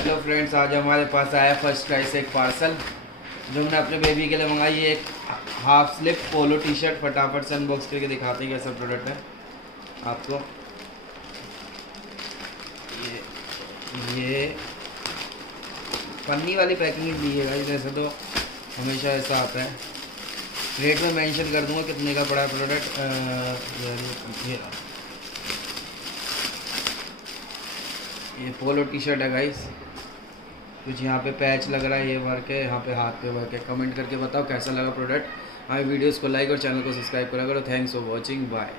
Hello friends, आज हमारे पास आया फर्स्ट क्राई से एक पार्सल जो हमने अपने बेबी के लिए मंगाई है। एक half slip polo T shirt. फटाफट से अनबॉक्स करके दिखाते हैं कैसा प्रोडक्ट है आपको। ये पन्नी वाली पैकिंग दी है गाइस, जैसे तो हमेशा ऐसा आता है। रेट में मेंशन कर दूंगा कितने का पड़ा है प्रोडक्ट। ये पोलो टी शर्ट है गाइस। कुछ यहाँ पे पैच लग रहा है, ये वर्क है, यहाँ पे हाथ पे वर्क है। कमेंट करके बताओ कैसा लगा प्रोडक्ट। हमारे वीडियोस को लाइक और चैनल को सब्सक्राइब करा करो। Thanks for watching, bye.